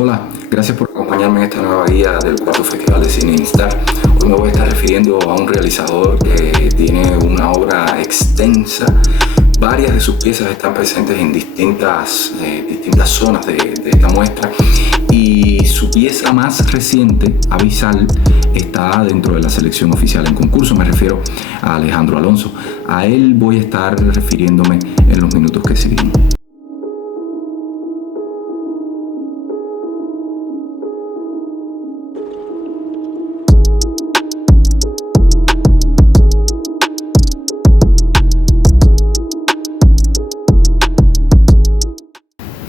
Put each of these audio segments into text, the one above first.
Hola, gracias por acompañarme en esta nueva guía del cuarto Festival de Cine Instar. Hoy me voy a estar refiriendo a un realizador que tiene una obra extensa. Varias de sus piezas están presentes en distintas zonas de esta muestra, y su pieza más reciente, Avisal, está dentro de la selección oficial en concurso. Me refiero a Alejandro Alonso. A él voy a estar refiriéndome en los minutos que siguen.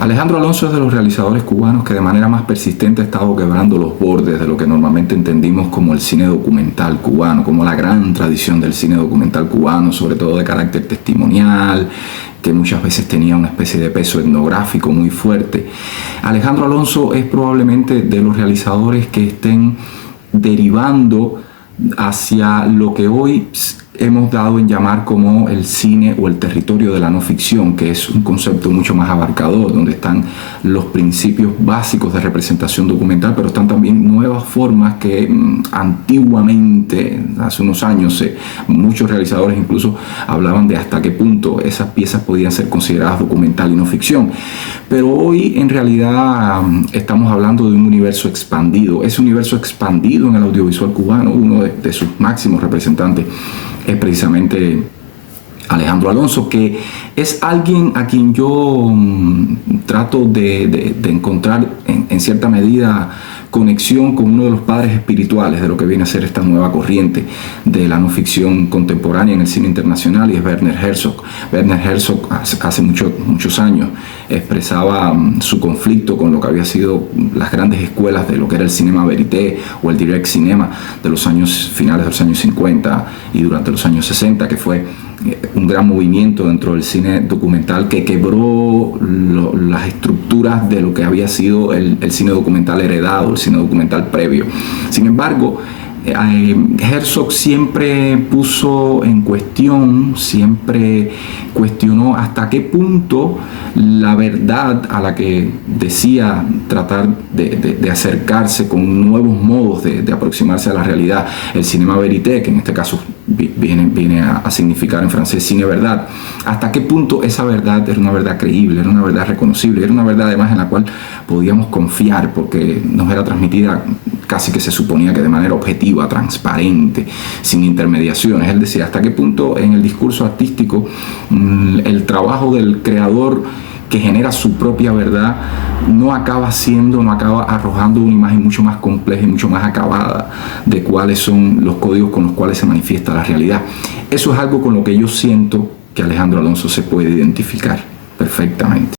Alejandro Alonso es de los realizadores cubanos que de manera más persistente ha estado quebrando los bordes de lo que normalmente entendimos como el cine documental cubano, como la gran tradición del cine documental cubano, sobre todo de carácter testimonial, que muchas veces tenía una especie de peso etnográfico muy fuerte. Alejandro Alonso es probablemente de los realizadores que estén derivando hacia lo que hoy hemos dado en llamar como el cine o el territorio de la no ficción, que es un concepto mucho más abarcador, donde están los principios básicos de representación documental, pero están también nuevas formas que antiguamente, hace unos años, muchos realizadores incluso hablaban de hasta qué punto esas piezas podían ser consideradas documental y no ficción. Pero hoy en realidad estamos hablando de un universo expandido. Ese universo expandido en el audiovisual cubano, uno de sus máximos representantes es precisamente Alejandro Alonso, que es alguien a quien yo trato de encontrar en cierta medida conexión con uno de los padres espirituales de lo que viene a ser esta nueva corriente de la no ficción contemporánea en el cine internacional, y es Werner Herzog. Werner Herzog hace muchos años expresaba su conflicto con lo que había sido las grandes escuelas de lo que era el cinema verité o el direct cinema de los años finales de los años 50 y durante los años 60, que fue un gran movimiento dentro del cine documental que quebró las estructuras de lo que había sido el cine documental heredado, el cine documental previo. Sin embargo, Herzog siempre puso en cuestión, siempre cuestionó hasta qué punto la verdad a la que decía tratar de acercarse con nuevos modos de aproximarse a la realidad, el cinema verité, que en este caso viene a significar en francés cine verdad, hasta qué punto esa verdad era una verdad creíble, era una verdad reconocible, era una verdad además en la cual podíamos confiar porque nos era transmitida casi que se suponía que de manera objetiva, transparente, sin intermediaciones. Él decía hasta qué punto en el discurso artístico el trabajo del creador que genera su propia verdad no acaba arrojando una imagen mucho más compleja y mucho más acabada de cuáles son los códigos con los cuales se manifiesta la realidad. Eso es algo con lo que yo siento que Alejandro Alonso se puede identificar perfectamente.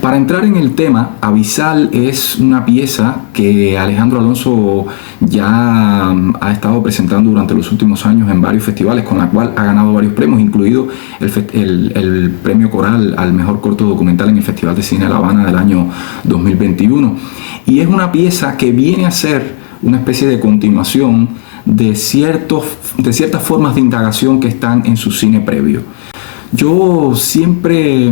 Para entrar en el tema, Avisal es una pieza que Alejandro Alonso ya ha estado presentando durante los últimos años en varios festivales, con la cual ha ganado varios premios, incluido el premio Coral al mejor corto documental en el Festival de Cine de La Habana del año 2021. Y es una pieza que viene a ser una especie de continuación de ciertas formas de indagación que están en su cine previo. Yo siempre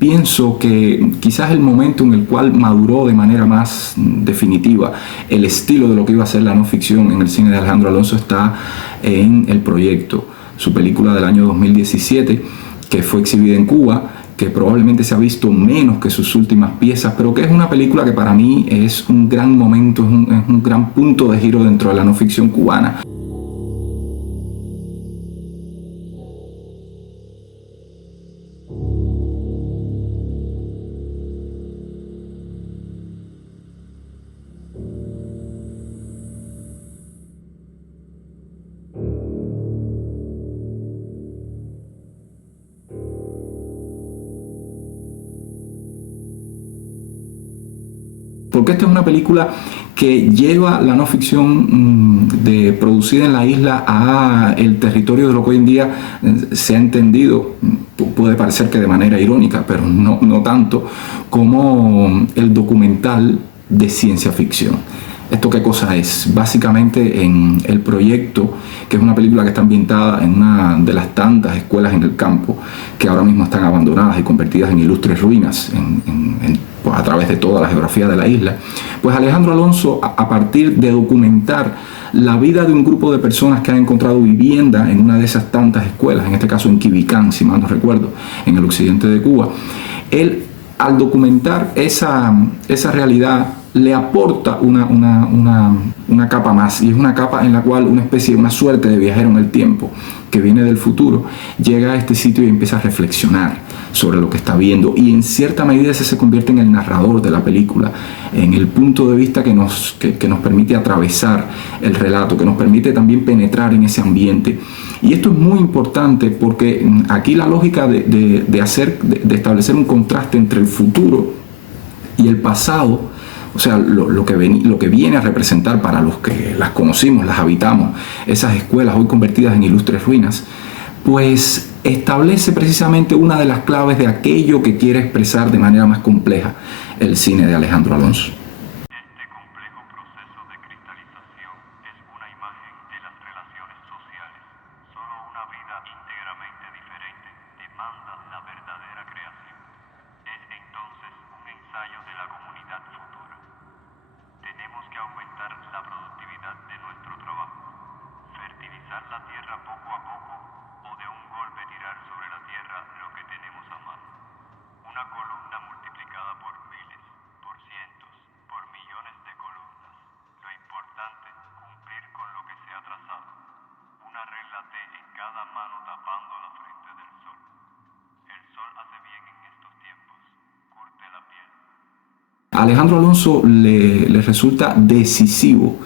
pienso que quizás el momento en el cual maduró de manera más definitiva el estilo de lo que iba a ser la no ficción en el cine de Alejandro Alonso está en El Proyecto, su película del año 2017, que fue exhibida en Cuba, que probablemente se ha visto menos que sus últimas piezas, pero que es una película que para mí es un gran momento, es un gran punto de giro dentro de la no ficción cubana. porque esta es una película que lleva la no ficción producida en la isla a el territorio de lo que hoy en día se ha entendido, puede parecer que de manera irónica, pero no tanto, como el documental de ciencia ficción. ¿Esto qué cosa es? Básicamente en El Proyecto, que es una película que está ambientada en una de las tantas escuelas en el campo que ahora mismo están abandonadas y convertidas en ilustres ruinas a través de toda la geografía de la isla, pues Alejandro Alonso, a partir de documentar la vida de un grupo de personas que han encontrado vivienda en una de esas tantas escuelas, en este caso en Quibicán, si mal no recuerdo, en el occidente de Cuba, él, al documentar esa realidad, le aporta una capa más, y es una capa en la cual una suerte de viajero en el tiempo que viene del futuro llega a este sitio y empieza a reflexionar sobre lo que está viendo, y en cierta medida ese se convierte en el narrador de la película, en el punto de vista que nos permite atravesar el relato, que nos permite también penetrar en ese ambiente. Y esto es muy importante porque aquí la lógica de establecer un contraste entre el futuro y el pasado, o sea, lo que viene a representar para los que las conocimos, las habitamos, esas escuelas hoy convertidas en ilustres ruinas, pues establece precisamente una de las claves de aquello que quiere expresar de manera más compleja el cine de Alejandro Alonso. Este complejo proceso de cristalización es una imagen de las relaciones sociales. Solo una vida íntegramente diferente demanda la verdadera creación. Es entonces un ensayo de la comunidad futura. Tenemos que aumentar la productividad de nuestro trabajo, fertilizar la tierra poco a poco, o de un golpe tirar sobre la tierra lo que tenemos a mano. Una columna multiplicada por miles, por cientos, por millones de columnas. Lo importante, cumplir con lo que se ha trazado. Una regla T en cada mano tapando la frente del sol. El sol hace bien en estos tiempos, curte la piel. A Alejandro Alonso le resulta decisivo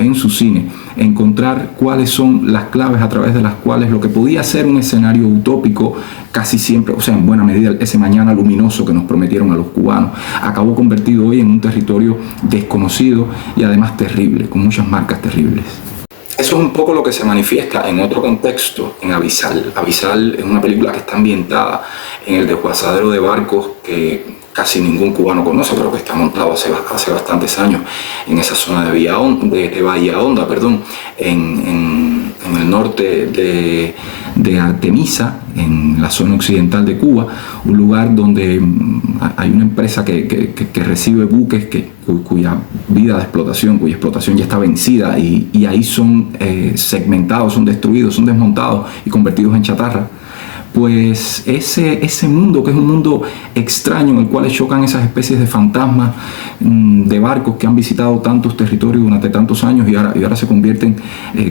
en su cine encontrar cuáles son las claves a través de las cuales lo que podía ser un escenario utópico casi siempre, o sea, en buena medida ese mañana luminoso que nos prometieron a los cubanos, acabó convertido hoy en un territorio desconocido y además terrible, con muchas marcas terribles. Eso es un poco lo que se manifiesta en otro contexto, en Abisal. Abisal es una película que está ambientada en el desguazadero de barcos que casi ningún cubano conoce, pero que está montado hace bastantes años en esa zona de Bahía Honda, en el norte de Artemisa, en la zona occidental de Cuba, un lugar donde hay una empresa que recibe buques cuya vida de explotación, cuya explotación ya está vencida, y ahí son segmentados, son destruidos, son desmontados y convertidos en chatarra. Pues ese mundo, que es un mundo extraño en el cual chocan esas especies de fantasmas de barcos que han visitado tantos territorios durante tantos años y ahora se convierten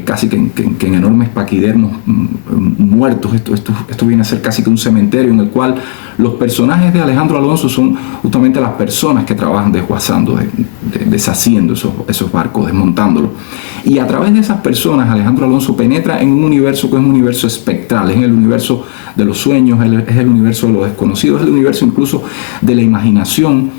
casi que en enormes paquidermos muertos. Esto viene a ser casi que un cementerio en el cual los personajes de Alejandro Alonso son justamente las personas que trabajan desguazando, deshaciendo esos barcos, desmontándolos. Y a través de esas personas Alejandro Alonso penetra en un universo que es un universo espectral, es el universo de los sueños, es el universo de lo desconocido, es el universo incluso de la imaginación.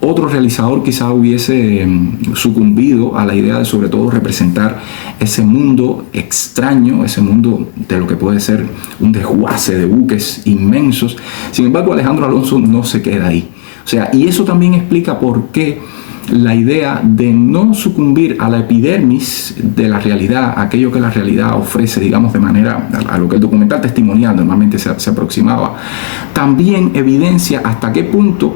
Otro realizador quizá hubiese sucumbido a la idea de sobre todo representar ese mundo extraño, ese mundo de lo que puede ser un desguace de buques inmensos. Sin embargo, Alejandro Alonso no se queda ahí. O sea, y eso también explica por qué la idea de no sucumbir a la epidermis de la realidad, aquello que la realidad ofrece, digamos, de manera a lo que el documental testimonial normalmente se aproximaba, también evidencia hasta qué punto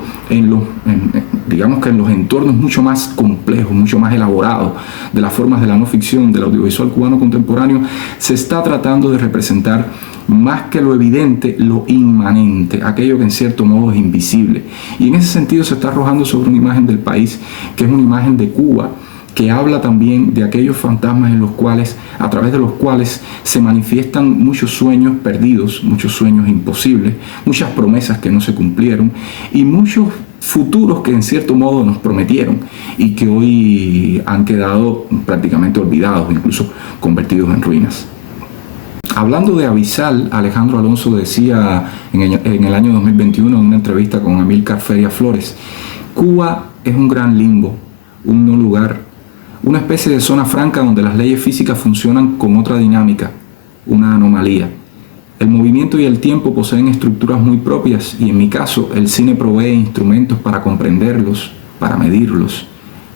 digamos que en los entornos mucho más complejos, mucho más elaborados de las formas de la no ficción, del audiovisual cubano contemporáneo, se está tratando de representar más que lo evidente, lo inmanente, aquello que en cierto modo es invisible. Y en ese sentido se está arrojando sobre una imagen del país, que es una imagen de Cuba, que habla también de aquellos fantasmas a través de los cuales se manifiestan muchos sueños perdidos, muchos sueños imposibles, muchas promesas que no se cumplieron y muchos futuros que en cierto modo nos prometieron y que hoy han quedado prácticamente olvidados, incluso convertidos en ruinas. Hablando de Abisal, Alejandro Alonso decía en el año 2021 en una entrevista con Amílcar Feria Flores: Cuba es un gran limbo, un no lugar, una especie de zona franca donde las leyes físicas funcionan con otra dinámica, una anomalía. El movimiento y el tiempo poseen estructuras muy propias y en mi caso el cine provee instrumentos para comprenderlos, para medirlos.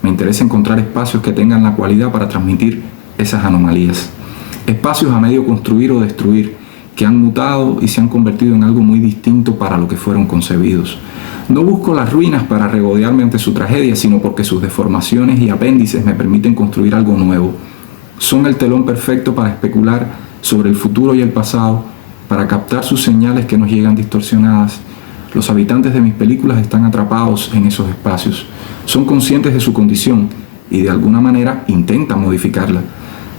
Me interesa encontrar espacios que tengan la cualidad para transmitir esas anomalías. Espacios a medio construir o destruir, que han mutado y se han convertido en algo muy distinto para lo que fueron concebidos. No busco las ruinas para regodearme ante su tragedia, sino porque sus deformaciones y apéndices me permiten construir algo nuevo. Son el telón perfecto para especular sobre el futuro y el pasado, para captar sus señales que nos llegan distorsionadas. Los habitantes de mis películas están atrapados en esos espacios. Son conscientes de su condición y de alguna manera intentan modificarla.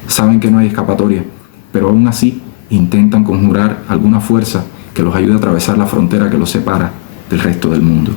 Saben que no hay escapatoria, pero aún así intentan conjurar alguna fuerza que los ayude a atravesar la frontera que los separa del resto del mundo.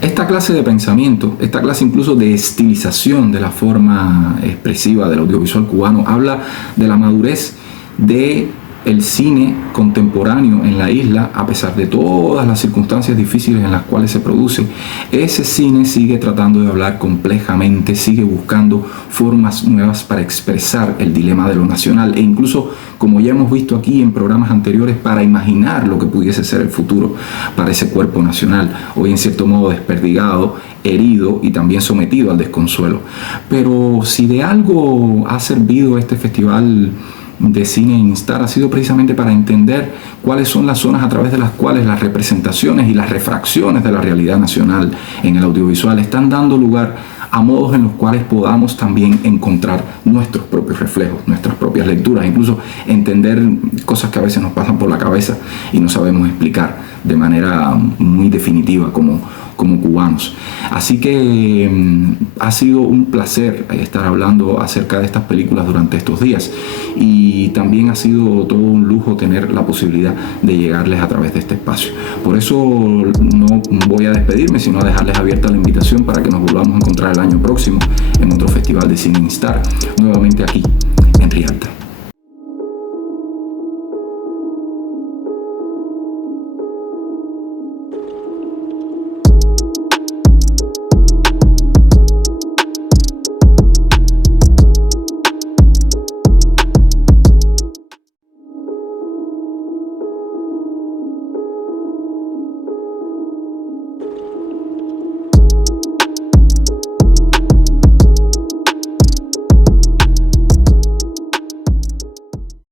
Esta clase de pensamiento, esta clase incluso de estilización de la forma expresiva del audiovisual cubano, habla de la madurez de el cine contemporáneo en la isla, a pesar de todas las circunstancias difíciles en las cuales se produce. Ese cine sigue tratando de hablar complejamente, sigue buscando formas nuevas para expresar el dilema de lo nacional e incluso, como ya hemos visto aquí en programas anteriores, para imaginar lo que pudiese ser el futuro para ese cuerpo nacional, hoy en cierto modo desperdigado, herido y también sometido al desconsuelo. Pero si de algo ha servido este festival de cine Instar, ha sido precisamente para entender cuáles son las zonas a través de las cuales las representaciones y las refracciones de la realidad nacional en el audiovisual están dando lugar a modos en los cuales podamos también encontrar nuestros propios reflejos, nuestras propias lecturas, incluso entender cosas que a veces nos pasan por la cabeza y no sabemos explicar de manera muy definitiva como cubanos. Así que ha sido un placer estar hablando acerca de estas películas durante estos días y también ha sido todo un lujo tener la posibilidad de llegarles a través de este espacio. Por eso no voy a despedirme, sino a dejarles abierta la invitación para que nos volvamos a encontrar el año próximo en otro festival de Cine Instar, nuevamente aquí en Rialta.